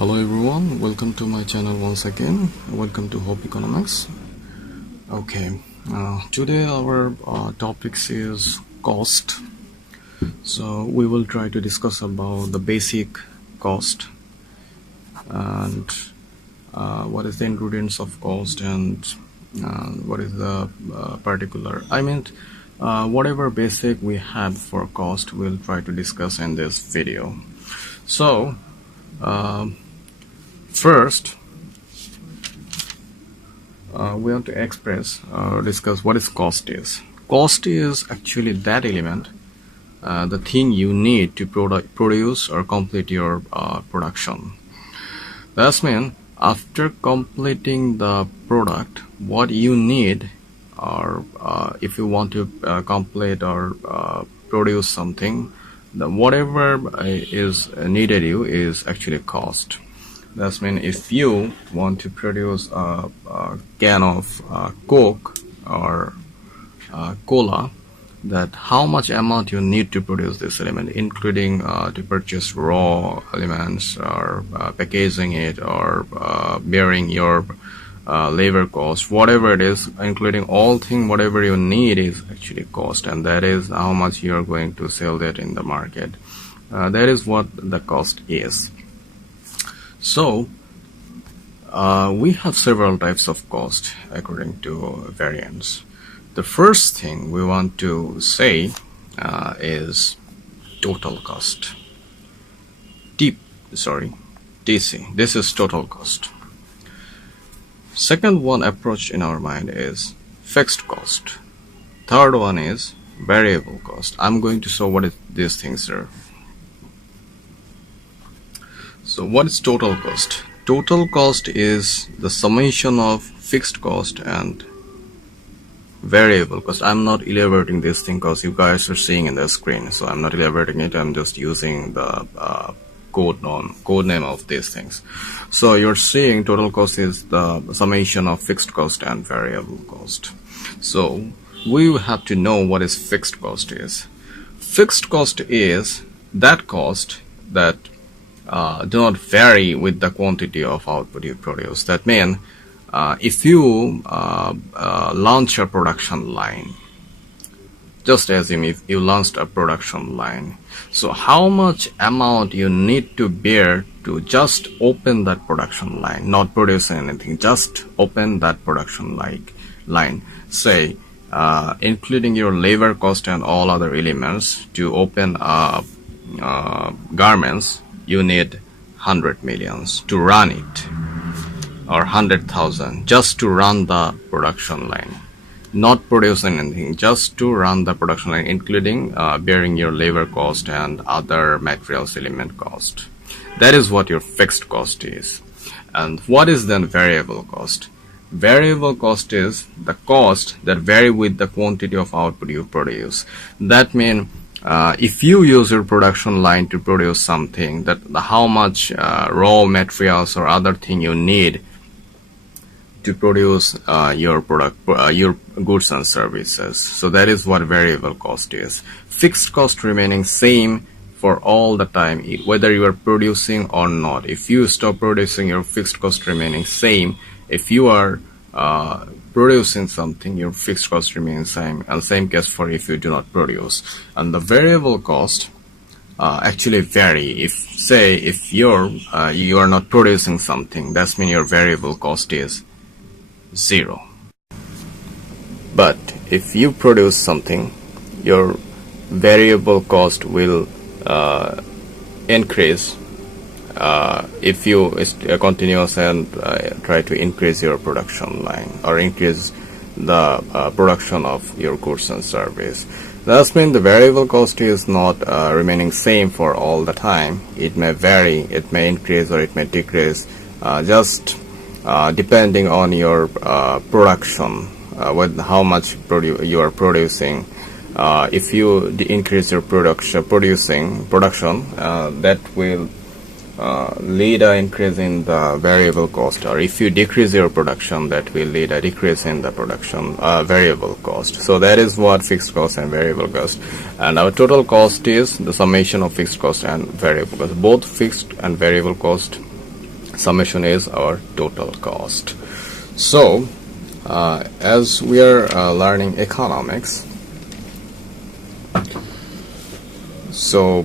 Hello everyone, welcome to my channel once again. Welcome to Hope Economics. Okay, today our topics is cost. So we will try to discuss about the basic cost and what is the ingredients of cost and what is the particular. Whatever basic we have for cost, we'll try to discuss in this video. So first, we have to express or discuss what is cost is. Cost is actually that element, the thing you need to produce or complete your production. That means after completing the product, what you need, or if you want to complete or produce something, whatever is needed you is actually cost. That means if you want to produce a can of Coke or cola, that how much amount you need to produce this element, including to purchase raw elements or packaging it or bearing your labor cost, whatever it is, including all things, whatever you need is actually cost, and that is how much you are going to sell that in the market. That is what the cost is. So we have several types of cost according to variants. The first thing we want to say is total cost. TC. This is total cost. Second one approach in our mind is fixed cost. Third one is variable cost. I'm going to show what these things are. So what is total cost? Total cost is the summation of fixed cost and variable cost. I'm not elaborating this thing because you guys are seeing in the screen, so I'm not elaborating it. I'm just using the code name of these things. So you're seeing total cost is the summation of fixed cost and variable cost. So we have to know what is fixed cost is. Fixed cost is that cost that do not vary with the quantity of output you produce. That means if you launch a production line, just assume if you launched a production line, so how much amount you need to bear to just open that production line, not produce anything, just open that production line. Say including your labor cost and all other elements to open garments, you need 100 millions to run it, or 100,000 just to run the production line, not produce anything, just to run the production line, including bearing your labor cost and other materials element cost. That is what your fixed cost is. And what is then variable cost? Variable cost is the cost that vary with the quantity of output you produce. That means if you use your production line to produce something, that how much raw materials or other thing you need to produce your product, your goods and services. So that is what variable cost is. Fixed cost remaining same for all the time, whether you are producing or not. If you stop producing, your fixed cost remaining same. If you are producing something, your fixed cost remains same, and same case for if you do not produce. And the variable cost actually vary. If you are not producing something, that means your variable cost is 0. But if you produce something, your variable cost will increase if you continuous and try to increase your production line or increase the production of your goods and service. That means the variable cost is not remaining same for all the time. It may vary, it may increase or it may decrease, just depending on your production, with how much you are producing. If you increase your production, that will lead a increase in the variable cost, or if you decrease your production, that will lead a decrease in the production variable cost. So that is what fixed cost and variable cost. And our total cost is the summation of fixed cost and variable cost. Both fixed and variable cost summation is our total cost. So as we are learning economics, so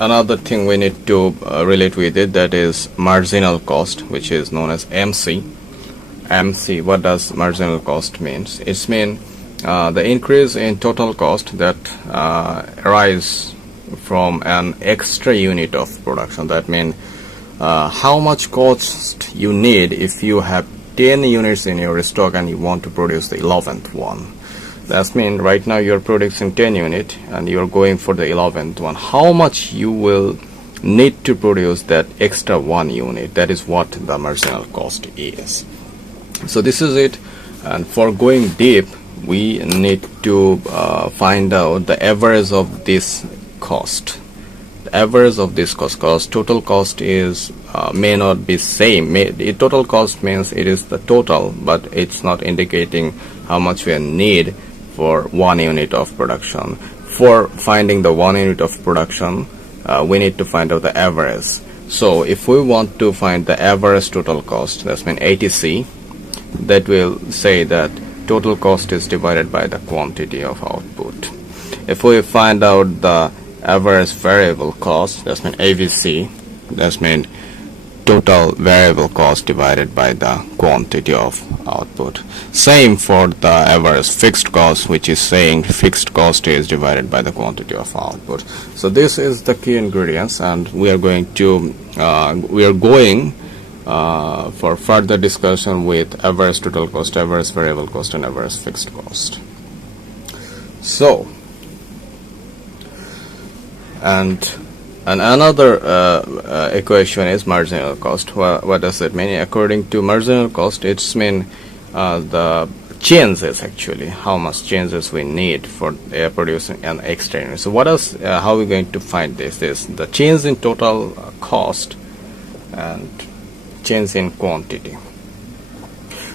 another thing we need to relate with it, that is marginal cost, which is known as MC. MC, what does marginal cost means? It's mean the increase in total cost that arise from an extra unit of production. That means how much cost you need if you have 10 units in your stock and you want to produce the 11th one. That means right now you're producing 10 units and you're going for the 11th one. How much you will need to produce that extra 1 unit? That is what the marginal cost is. So this is it, and for going deep we need to find out the average of this cost. The average of this cost, because total cost is may not be same. The total cost means it is the total, but it's not indicating how much we need for 1 unit of production. For finding the 1 unit of production, we need to find out the average. So if we want to find the average total cost, that's mean ATC, that will say that total cost is divided by the quantity of output. If we find out the average variable cost, that's mean AVC, that's mean total variable cost divided by the quantity of output. Same for the average fixed cost, which is saying fixed cost is divided by the quantity of output. So this is the key ingredients, and we are going to for further discussion with average total cost, average variable cost, and average fixed cost. So, and another equation is marginal cost. What does it mean? According to marginal cost, it's mean the changes, actually how much changes we need for producing an extra unit. So what else? How are we going to find this? This the change in total cost and change in quantity.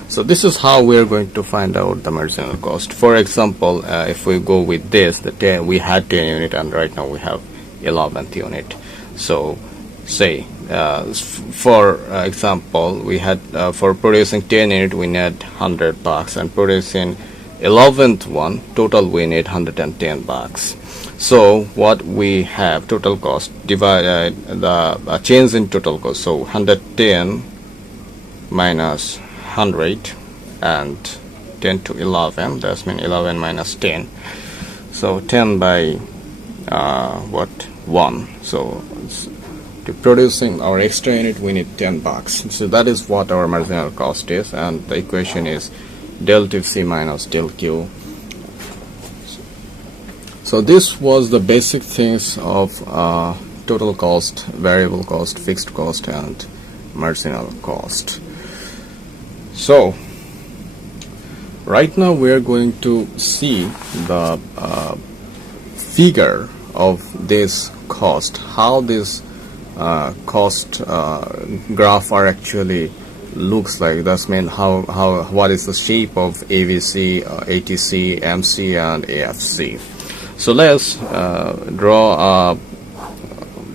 So this is how we are going to find out the marginal cost. For example, if we go with this, we had 10 unit and right now we have 11th unit. So say for example, we had for producing 10 unit we need $100, and producing 11th one total we need $110. So what we have, total cost divided the change in total cost. So 110 minus 100 and 10 to 11. That's mean 11 minus 10. So 10 by 1. So to producing our extra unit we need $10. So that is what our marginal cost is, and the equation is del C minus del Q. So this was the basic things of total cost, variable cost, fixed cost, and marginal cost. So right now we are going to see the figure of this cost, how this cost graph are actually looks like. That's mean what is the shape of AVC, ATC, MC, and AFC. So let's draw a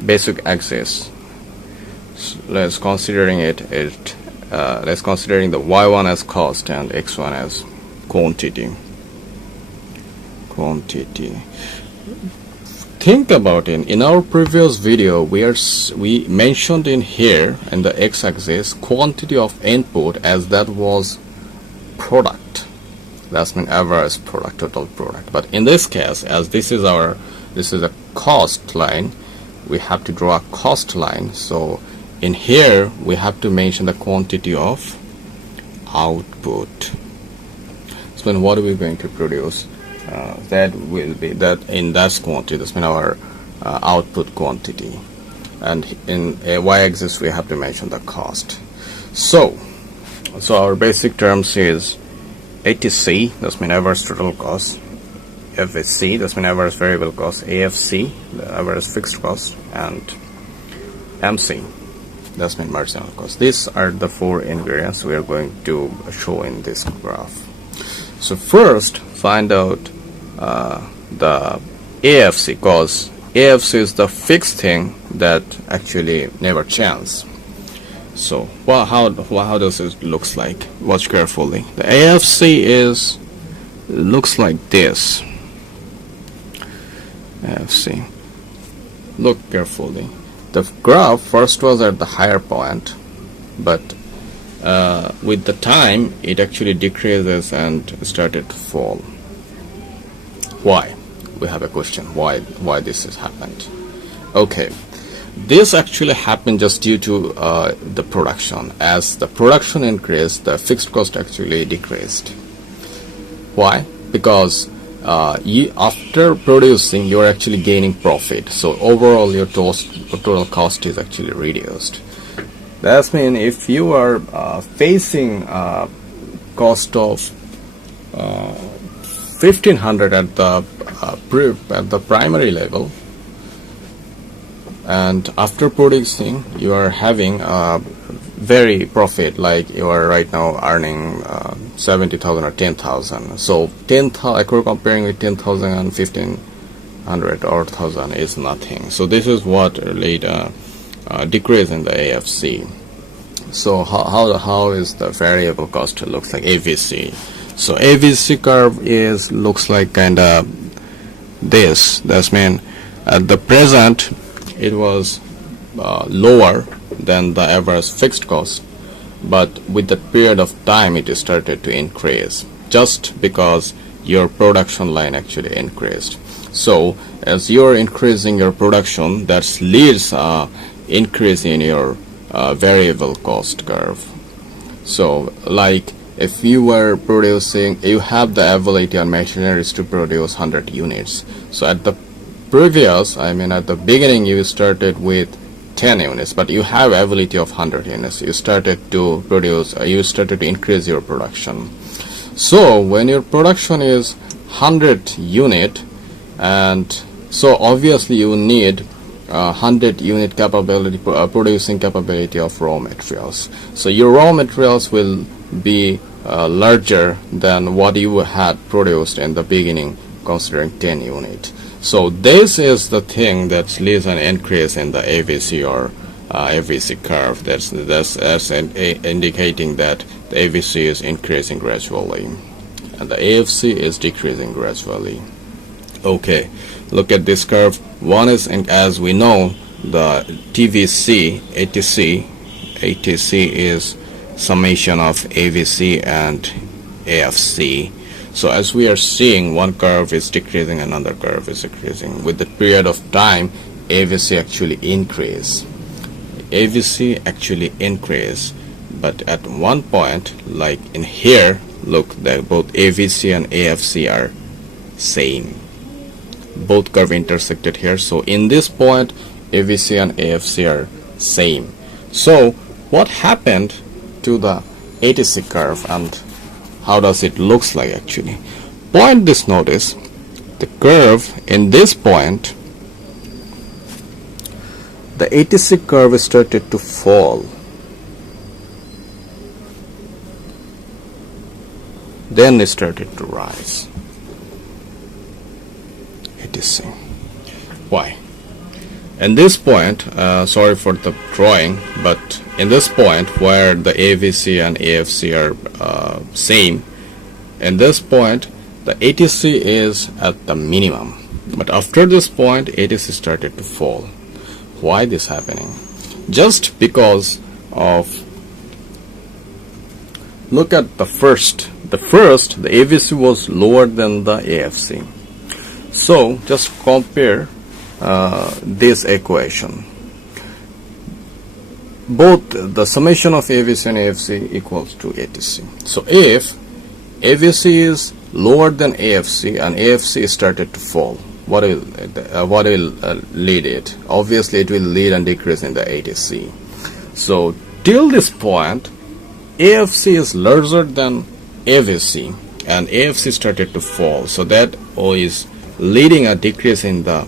basic axis. Let's considering let's considering the y1 as cost and x1 as quantity. Think about it. In our previous video, we mentioned in here in the x-axis quantity of input as that was product. That's mean average product, total product. But in this case, as this is a cost line, we have to draw a cost line. So in here we have to mention the quantity of output. So then what are we going to produce? That will be that in that quantity. That's mean our output quantity. And in a y-axis we have to mention the cost. So our basic terms is ATC, that's mean average total cost, FSC, that's mean average variable cost, AFC, the average fixed cost, and MC, that's mean marginal cost. These are the 4 ingredients we are going to show in this graph. So first, find out the AFC, because AFC is the fixed thing that actually never changes. So how does it looks like? Watch carefully. The AFC is looks like this. AFC. Look carefully. The graph first was at the higher point, but with the time it actually decreases and started to fall. Why? We have a question. Why this has happened? Okay. This actually happened just due to the production. As the production increased, the fixed cost actually decreased. Why? Because after producing, you're actually gaining profit. So overall, your total cost is actually reduced. That means if you are facing cost of 1500 at the primary level, and after producing you are having very profit, like you are right now earning 70,000 or 10,000. So 10,000, if we're comparing with 10,000 and 1,500 or 1,000 is nothing. So this is what led decrease in the AFC. So how is the variable cost looks like? AVC. So AVC curve looks like kind of this. That's mean at the present it was lower than the average fixed cost, but with the period of time it started to increase just because your production line actually increased. So as you're increasing your production, that leads increase in your variable cost curve. So like if you were producing, you have the ability on machineries to produce 100 units. So at the previous, at the beginning you started with 10 units, but you have ability of 100 units. You started to produce, you started to increase your production. So when your production is 100 unit, and so obviously you need 100 unit capability, producing capability of raw materials. So your raw materials will be larger than what you had produced in the beginning, considering 10 unit. So this is the thing that leads an increase in the AVC or AVC curve. That's indicating that the AVC is increasing gradually and the AFC is decreasing gradually. Okay, look at this curve. One is, as we know, the TVC, ATC is summation of AVC and AFC. So as we are seeing, one curve is decreasing, another curve is increasing. With the period of time, AVC actually increase. But at one point, like in here, look, that both AVC and AFC are same. Both curve intersected here. So in this point, AVC and AFC are same. So what happened to the ATC curve and how does it looks like actually? Point this notice, the curve in this point, the ATC curve started to fall. Then it started to rise. ATC. Why? In this point, sorry for the drawing, but in this point where the AVC and AFC are same, in this point the ATC is at the minimum, but after this point ATC started to fall. Why this happening? Just because of, look at the first, the AVC was lower than the AFC. So just compare this equation. Both the summation of AVC and AFC equals to ATC. So if AVC is lower than AFC and AFC started to fall, what will lead it? Obviously it will lead and decrease in the ATC. So till this point AFC is larger than AVC and AFC started to fall, so that is leading a decrease in the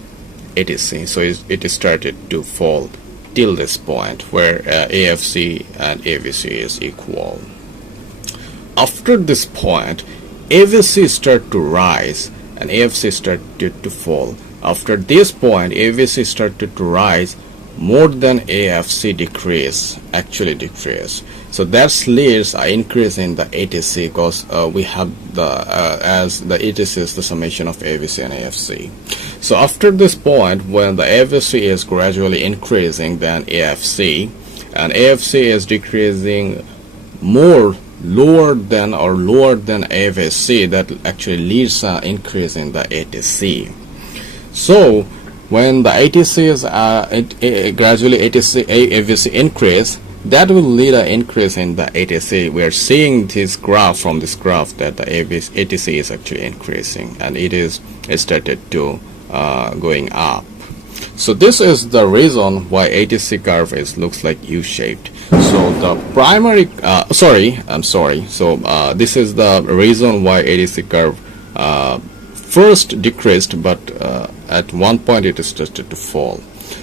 ATC. So it started to fall till this point where AFC and AVC is equal. After this point AVC started to rise and AFC started to fall. After this point AVC started to rise, more than AFC actually decrease. So that leads an increase in the ATC, because we have the as the ATC is the summation of AVC and AFC. So after this point, when the AVC is gradually increasing than AFC, and AFC is decreasing lower than AVC, that actually leads an increase in the ATC. So when the ATC is gradually AVC increase, that will lead an increase in the ATC. We are seeing this graph from this graph that the ATC is actually increasing, and it started to going up. So this is the reason why ATC curve looks like U-shaped. So the primary So this is the reason why ATC curve first decreased, but at one point it started to fall.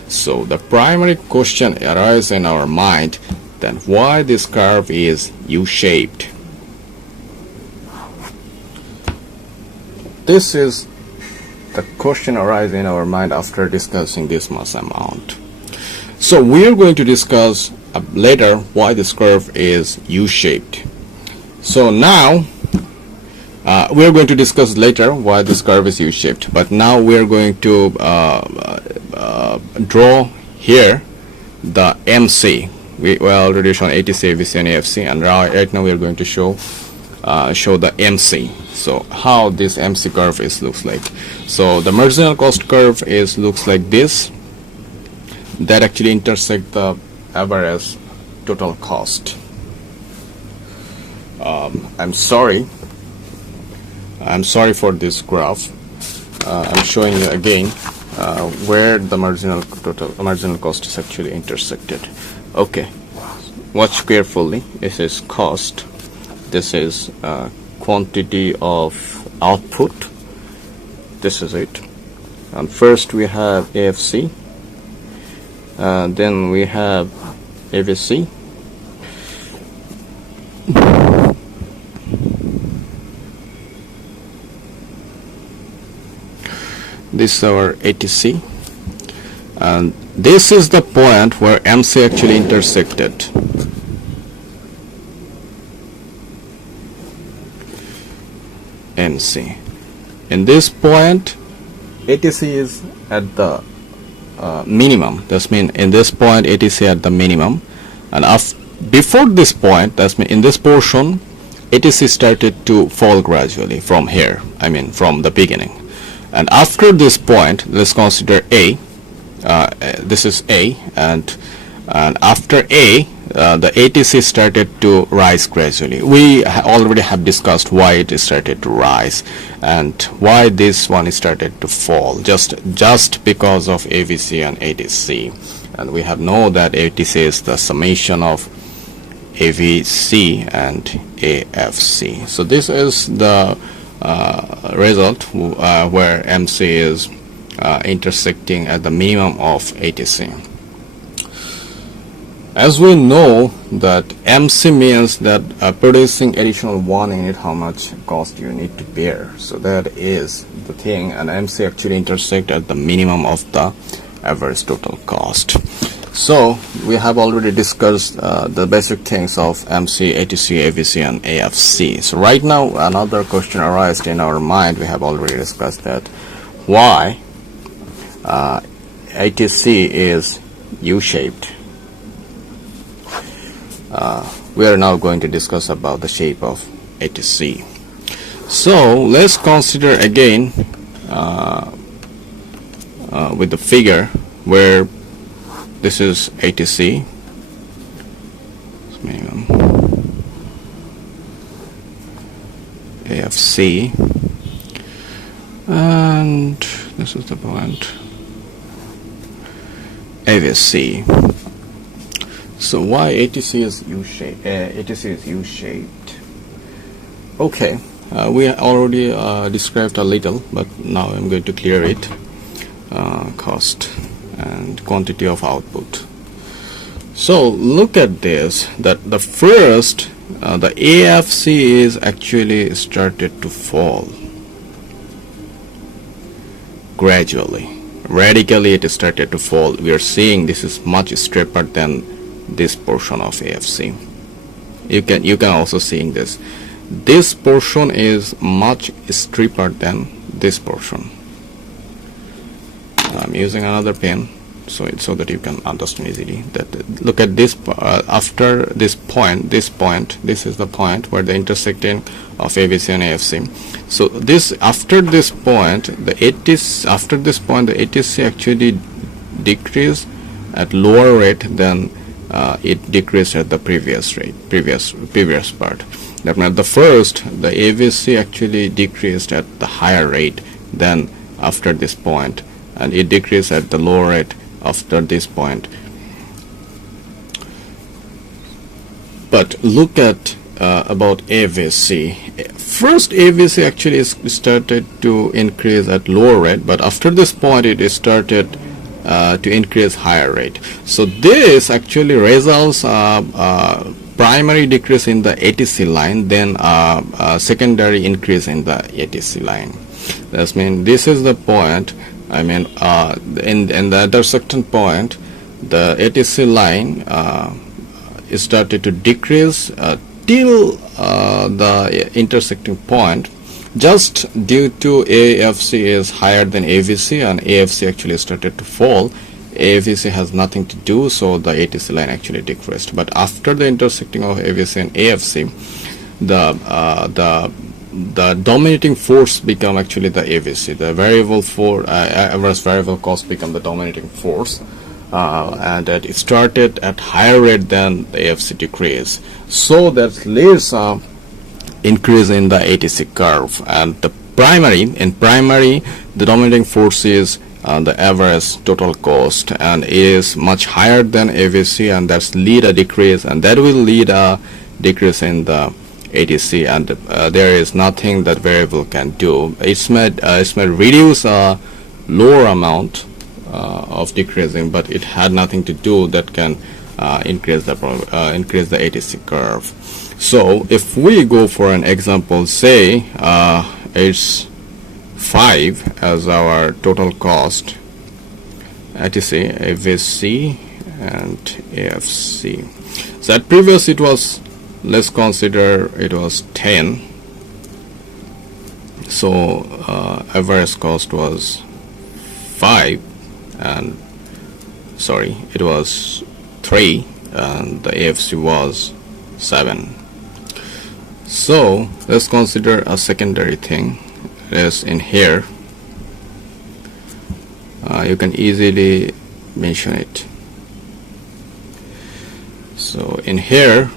So the primary question arises in our mind, then why this curve is U-shaped. This is the question arises in our mind after discussing this much amount. So we are going to discuss later why this curve is U-shaped. So now we are going to discuss later why this curve is U-shaped, but now we are going to draw here the MC. We already shown ATC, AVC, and AFC, and right now we are going to show the MC. So how this MC curve looks like. So the marginal cost curve looks like this. That actually intersect the average total cost. I'm sorry for this graph. I'm showing you again where the marginal cost is actually intersected. Okay, watch carefully. This is cost. This is quantity of output. This is it. And first we have AFC, then we have AVC, this is our ATC, and this is the point where MC actually intersected. MC. In this point, ATC is at the minimum. That means in this point, ATC at the minimum, and before this point, that means in this portion, ATC started to fall gradually from here. I mean from the beginning. And after this point, let's consider A. This is A, and after A, the ATC started to rise gradually. We already have discussed why it started to rise and why this one started to fall, just because of AVC and ATC. And we have known that ATC is the summation of AVC and AFC. So this is the result where MC is intersecting at the minimum of ATC. As we know that MC means that producing additional 1 unit, how much cost you need to bear. So that is the thing, and MC actually intersect at the minimum of the average total cost. So we have already discussed the basic things of MC, ATC, AVC, and AFC. So right now another question arises in our mind. We have already discussed that why ATC is U-shaped. We are now going to discuss about the shape of ATC. So let's consider again with the figure where this is ATC, minimum, AFC, and this is the point, AVC. So why ATC is U-shaped? ATC is U-shaped. Okay, we already described a little, but now I'm going to clear it. Cost and quantity of output. So look at this, that the first the AFC is actually started to fall gradually. radically it started to fall. We are seeing this is much steeper than this portion of AFC. You can also seeing this portion is much steeper than this portion. I'm using another pen so that you can understand easily. That look at this after this point, this is the point where the intersecting of ABC and AFC. So this after this point, the ATC actually decreased at lower rate than it decreased at the previous part. That means the AVC actually decreased at the higher rate than after this point, and it decreased at the lower rate after this point. But look at about AVC. First, AVC actually started to increase at lower rate, but after this point it started to increase higher rate. So this actually results primary decrease in the ATC line, then secondary increase in the ATC line. That means this is the point. I mean, in the intersection point, the ATC line started to decrease till the intersecting point, just due to AFC is higher than AVC, and AFC actually started to fall. AVC has nothing to do, so the ATC line actually decreased. But after the intersecting of AVC and AFC, the dominating force become actually the AVC. The variable for average variable cost become the dominating force, and that it started at higher rate than the AFC decrease. So that leads increase in the ATC curve, and in primary the dominating force is the average total cost, and is much higher than AVC, and that's lead a decrease, and that will lead a decrease in the ATC, and there is nothing that variable can do. It may reduce a lower amount of decreasing, but it had nothing to do that can increase the ATC curve. So if we go for an example, say it's 5 as our total cost, ATC, AVC, and AFC. So at previous it was, let's consider it was 10. So average cost was 5, and sorry, it was 3, and the AFC was 7. So let's consider a secondary thing. Is in here. You can easily mention it. So in here,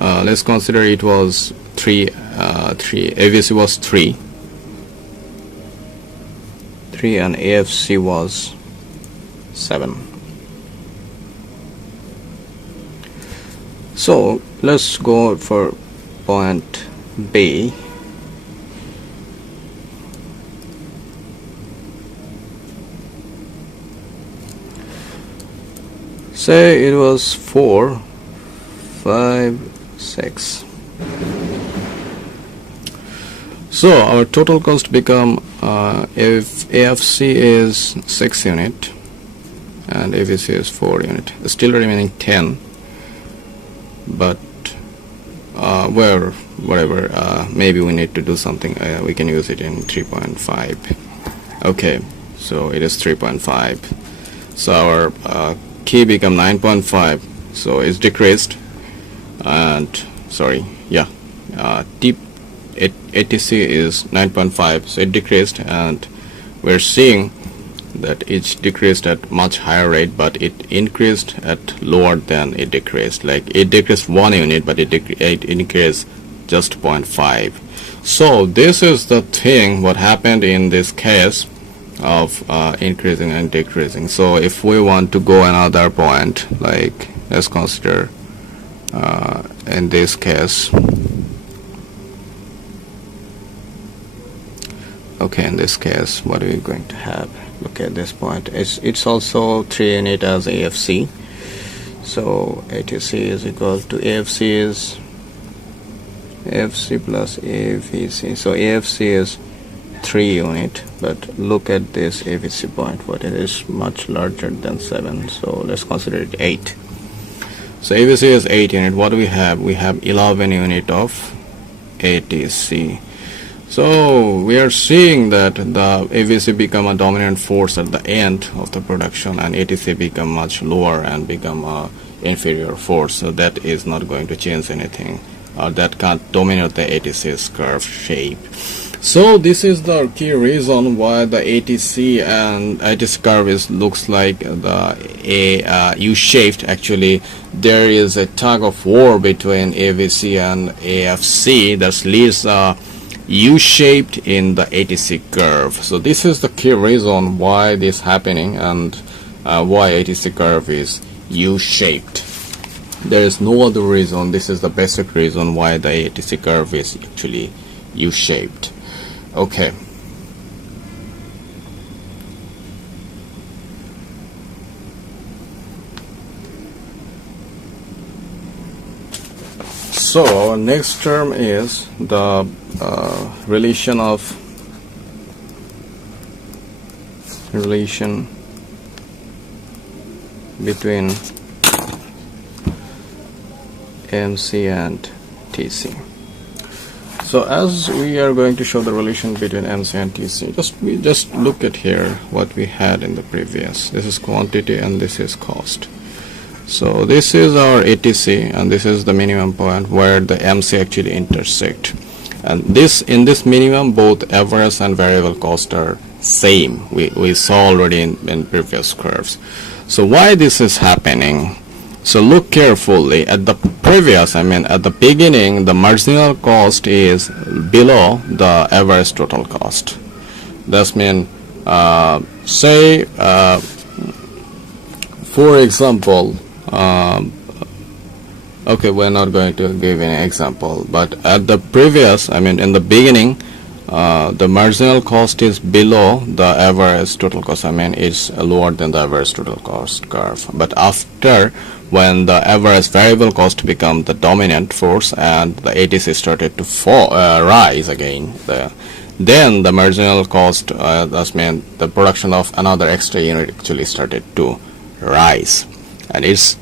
let's consider it was 3. AVC was 3, and AFC was 7. So let's go for point B. Say it was 4, 5, 6. So our total cost become, if AFC is 6 unit and AVC is 4 unit, still remaining 10. But whatever, maybe we need to do something. We can use it in 3.5. Okay, so it is 3.5. So our key become 9.5, so it's decreased, and sorry, yeah, ATC is 9.5, so it decreased, and we're seeing that it's decreased at much higher rate, but it increased at lower than it decreased. Like it decreased 1 unit, but it increased just 0.5. So this is the thing what happened in this case of increasing and decreasing. So if we want to go another point, like let's consider in this case, okay, in this case what are we going to have? Look at this point, it's also 3 unit as AFC, so ATC is equal to AFC is AFC plus AVC. So AFC is 3 unit, but look at this AVC point, what it is much larger than 7, so let's consider it 8. So AVC is 8 unit. What do we have? We have 11 unit of ATC. So we are seeing that the AVC become a dominant force at the end of the production, and ATC become much lower and become a inferior force. So that is not going to change anything, or that can't dominate the ATC's curve shape. So this is the key reason why the ATC and ATC curve looks like the U-shaped. Actually, there is a tug of war between AVC and AFC that leads U-shaped in the ATC curve. So this is the key reason why this is happening, and why ATC curve is U-shaped. There is no other reason. This is the basic reason why the ATC curve is actually U-shaped. Okay. So next term is the relation between MC and TC. So as we are going to show the relation between MC and TC, just look at here what we had in the previous. This is quantity and this is cost. So this is our ATC, and this is the minimum point where the MC actually intersect. And in this minimum, both average and variable cost are same. We saw already in previous curves. So why this is happening? So look carefully at the previous, at the beginning, the marginal cost is below the average total cost. That means, say, for example, okay, we're not going to give any example, but at the previous, in the beginning, the marginal cost is below the average total cost. It's lower than the average total cost curve. But after, when the average variable cost become the dominant force and the ATC started to rise again, then the marginal cost, that means the production of another extra unit actually started to rise, and it's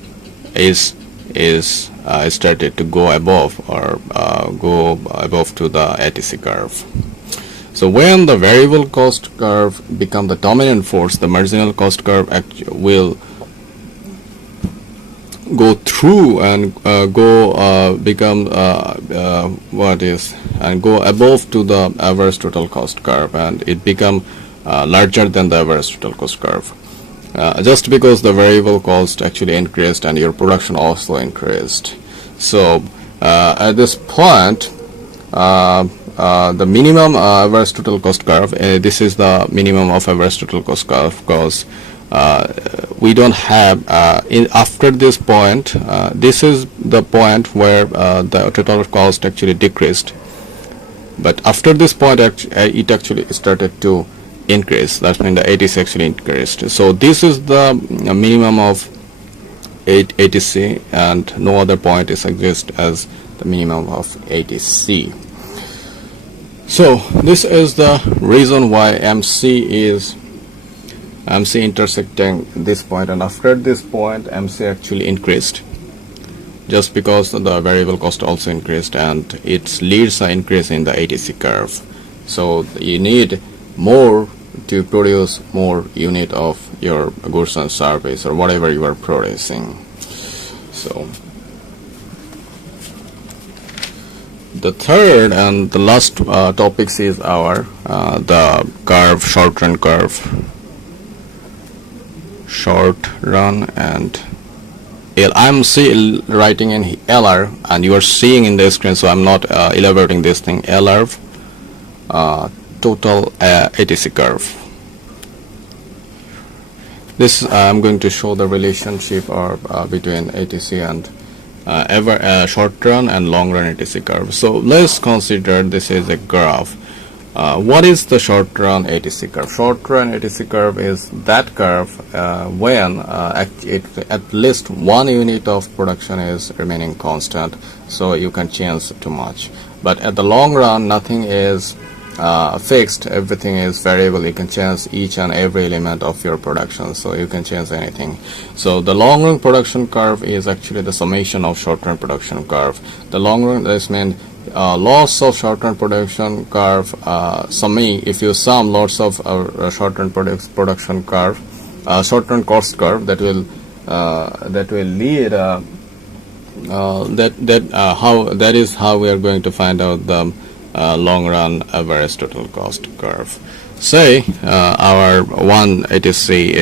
started to go above, or go above to the ATC curve. So when the variable cost curve become the dominant force, the marginal cost curve will go through and become go above to the average total cost curve, and it become larger than the average total cost curve, just because the variable cost actually increased and your production also increased. So at this point, the minimum average total cost curve, this is the minimum of average total cost curve, because we don't have after this point, this is the point where the total cost actually decreased, but after this point it actually started to increase. That means the ATC actually increased. So this is the minimum of ATC, and no other point is exist as the minimum of ATC. So this is the reason why MC intersecting this point, and after this point MC actually increased, just because the variable cost also increased, and it leads an increase in the ATC curve. So you need more to produce more unit of your goods and service, or whatever you are producing. So the third and the last topics is our the curve, short run curve, short run, and I'm writing in LR, and you are seeing in the screen, so I'm not elaborating this thing. LR total ATC curve. This I'm going to show the relationship between ATC and short run and long run ATC curve. So let's consider this is a graph. What is the short run ATC curve? Short run ATC curve is that curve when at least one unit of production is remaining constant, so you can change too much. But at the long run, nothing is fixed, everything is variable. You can change each and every element of your production, so you can change anything. So the long run production curve is actually the summation of short run production curve. The long run, this means loss of short run production curve, if you sum lots of short run production curve, short run cost curve, that will lead that is how we are going to find out the long run average total cost curve. Say our one ATC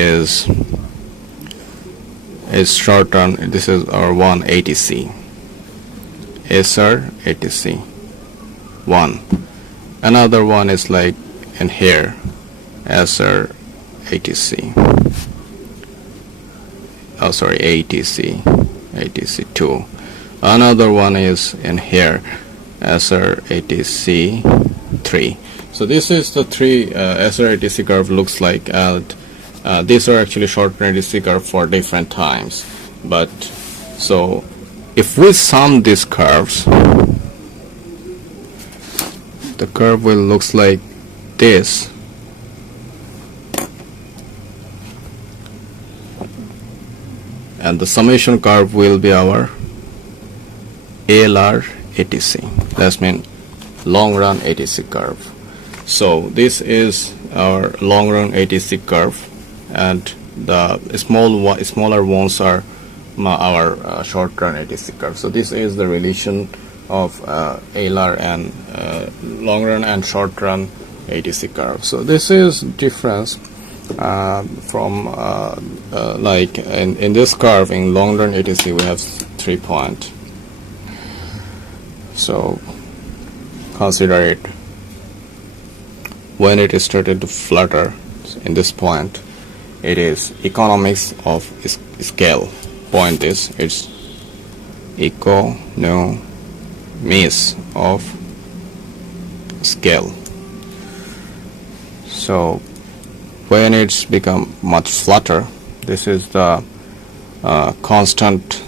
is short run. This is our one ATC. SR ATC 1. Another one is like in here, SR ATC. Oh, sorry, ATC 2. Another one is in here, SR ATC 3. So this is the three SR ATC curve looks like. These are actually short run ATC curve for different times. But so if we sum these curves, the curve will looks like this. And the summation curve will be our LR ATC. That means long run ATC curve. So this is our long run ATC curve, and the smaller ones are our short run ATC curve. So this is the relation of LR and long run and short run ATC curve. So this is difference from like in this curve in long run ATC we have 3 points. So consider it when it is started to flutter in this point, it is economics of scale. Point is it's economies of scale. So when it's become much flatter, this is the constant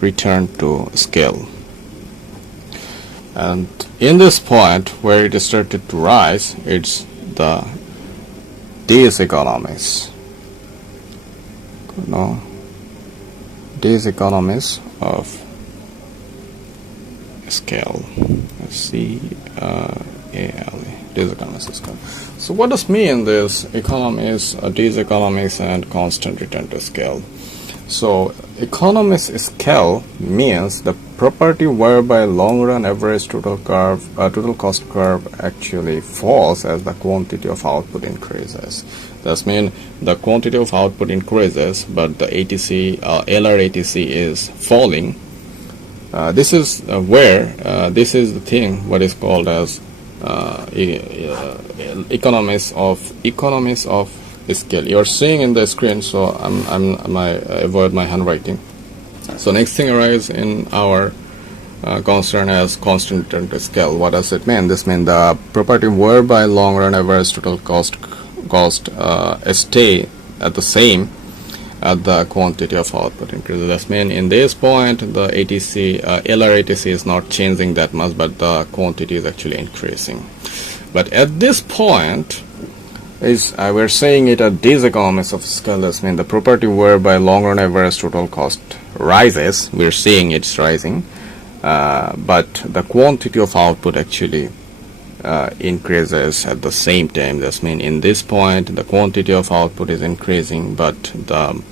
return to scale. And in this point where it started to rise, it's the diseconomies. Diseconomies of scale. C-A-L-E. Diseconomies of scale. So what does mean this economies, diseconomies, and constant return to scale? So economies scale means the property whereby long run average total cost curve actually falls as the quantity of output increases. That means the quantity of output increases, but the ATC, LR ATC is falling. This is where this is the thing what is called as economies of scale. You are seeing in the screen, so I avoid my handwriting. So next thing arises in our concern as constant return to scale. What does it mean? This means the property whereby long run average total cost stay at the same at the quantity of output increases. That means in this point the ATC LR ATC is not changing that much, but the quantity is actually increasing. But at this point we're saying it at diseconomies of scale. That means the property whereby long run average total cost rises, we're seeing it's rising, but the quantity of output actually increases at the same time. That means in this point the quantity of output is increasing, but the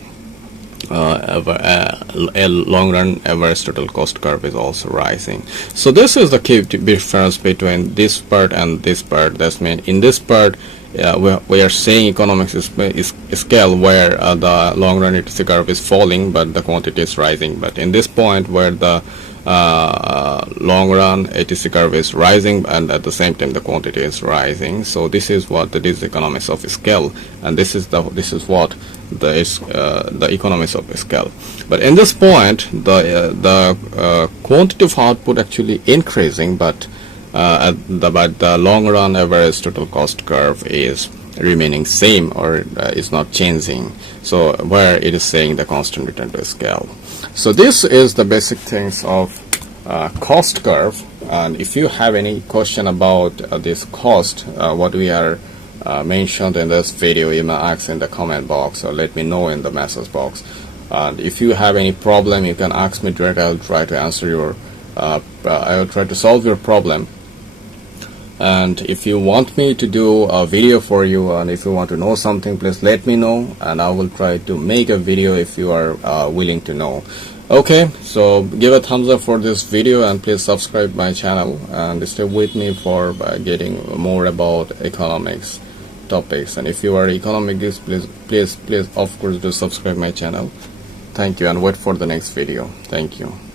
long run average total cost curve is also rising. So this is the key difference between this part and this part. That means in this part we are saying economics is scale where the long run ATC curve is falling but the quantity is rising. But in this point where the long run ATC curve is rising and at the same time the quantity is rising. So this is what the diseconomies of scale, and this is what the economies of scale. But in this point the quantity of output actually increasing, but the long run average total cost curve is remaining same or is not changing. So where it is saying the constant return to scale. So this is the basic things of cost curve. And if you have any question about this cost, what we are mentioned in this video, you may ask in the comment box or let me know in the message box. And if you have any problem, you can ask me directly. I'll try to answer your I will try to solve your problem. And if you want me to do a video for you, and if you want to know something, please let me know, and I will try to make a video if you are willing to know. Okay, so give a thumbs up for this video, and please subscribe my channel and stay with me for getting more about economics topics. And if you are economics, please of course do subscribe my channel. Thank you, and wait for the next video. Thank you.